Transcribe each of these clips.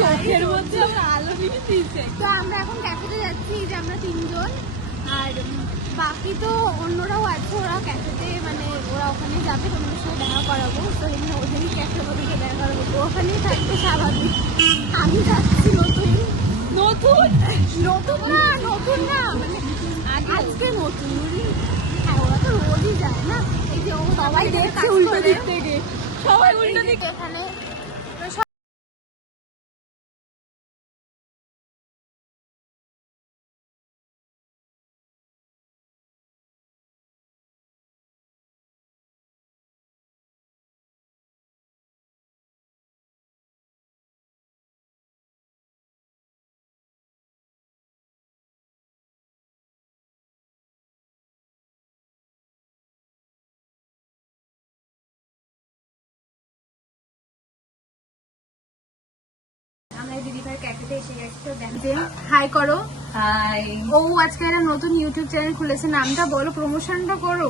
চোখের মধ্যে। আলো দিয়ে দিয়েছে। তো আমরা এখন ক্যাফেতে যাচ্ছি যে আমরা তিনজন। আর বাকি তো অন্যরাও আছে ওরা ক্যাফেতে মানে ওরা ওখানে যাবে তোমাদের দেখা করাবো। তো ওদেরই ক্যাফে দেখা করাবো। তো ওখানেই থাকবে স্বাভাবিক। আমি যাচ্ছি নতুন। নতুন? নতুন না নতুন না। মানে আজকে নতুন। হ্যাঁ ওরা তো রোজই যায় না। এই যে ও সবাই দেখছে উল্টো দিক থেকে সবাই উল্টো দিকে এখানে আমরা দিদিভাইয়ের ক্যাফেতে এসে গেছি তো দেখতে হাই করো। হাই ও আজকে একটা নতুন ইউটিউব চ্যানেল খুলেছে নামটা বলো প্রমোশনটা করো।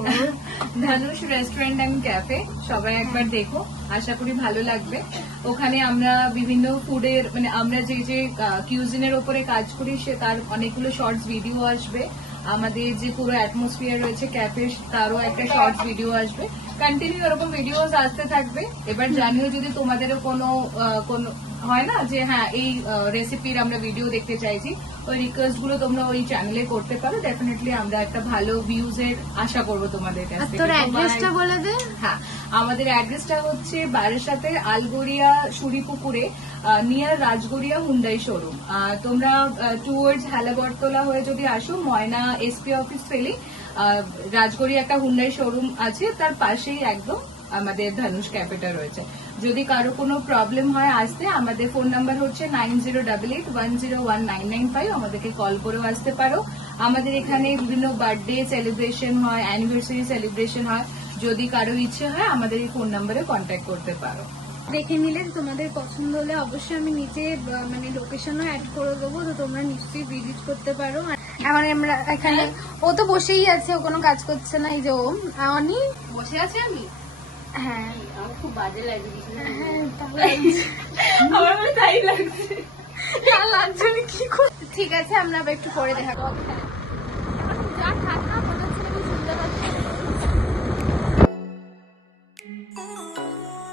ধানুষ রেস্টুরেন্ট অ্যান্ড ক্যাফে সবাই একবার দেখো আশা করি ভালো লাগবে। ওখানে আমরা বিভিন্ন ফুডের মানে আমরা যে যে কিউজিনের ওপরে কাজ করি সে তার অনেকগুলো শর্টস ভিডিও আসবে। আমাদের যে পুরো অ্যাটমসফিয়ার রয়েছে ক্যাফে তারও একটা শর্ট ভিডিও আসবে। কন্টিনিউ এরকম ভিডিওস আসতে থাকবে। এবার জানিও যদি তোমাদেরও কোনো কোনো হয় না যে হ্যাঁ এই রেসিপির আমরা ভিডিও দেখতে চাইছি ওই রিকোয়েস্টগুলো তোমরা ওই চ্যানেলে করতে পারো। ডেফিনেটলি আমরা একটা ভালো ভিউজ এর আশা করব তোমাদের কাছে তোর তো অ্যাড্রেসটা বলে দে। হ্যাঁ আমাদের অ্যাড্রেসটা হচ্ছে বারাসাতে আলগড়িয়া সুরিপুকুরে নিয়ার রাজগড়িয়া হুন্ডাই শোরুম তোমরা টুয়ার্ডস হালাবরতলা হয়ে যদি আসো, ময়না এসপি অফিস ফেলি রাজগড়িয়া একটা হুন্ডাই শোরুম আছে, তার পাশেই একদম আমাদের ধনুষ ক্যাফেটা রয়েছে। যদি কারও কোনো প্রবলেম হয় আসতে, আমাদের ফোন নাম্বার হচ্ছে nine zero double eight one zero one nine nine five আমাদেরকে কল করেও আসতে পারো। আমাদের এখানে বিভিন্ন বার্থডে সেলিব্রেশন হয় অ্যানিভার্সারি সেলিব্রেশন হয়। যদি কারও ইচ্ছে হয় আমাদের এই ফোন নাম্বারে কন্ট্যাক্ট করতে পারো। দেখে নিলে তোমাদের পছন্দ হলে অবশ্যই আমি নিচে মানে লোকেশনও অ্যাড করে দেবো তো তোমরা নিশ্চয়ই ভিজিট করতে পারো। আর এখন আমরা এখানে ও তো বসেই আছে ও কোনো কাজ করছে না এই যে ও। অনি? বসে আছে আমি? হ্যাঁ। আমার খুব বাজে লাগে হ্যাঁ তাহলে আমার মনে তাই লাগছে। কি করি ঠিক আছে আমরা আবার একটু পরে দেখা করব। যা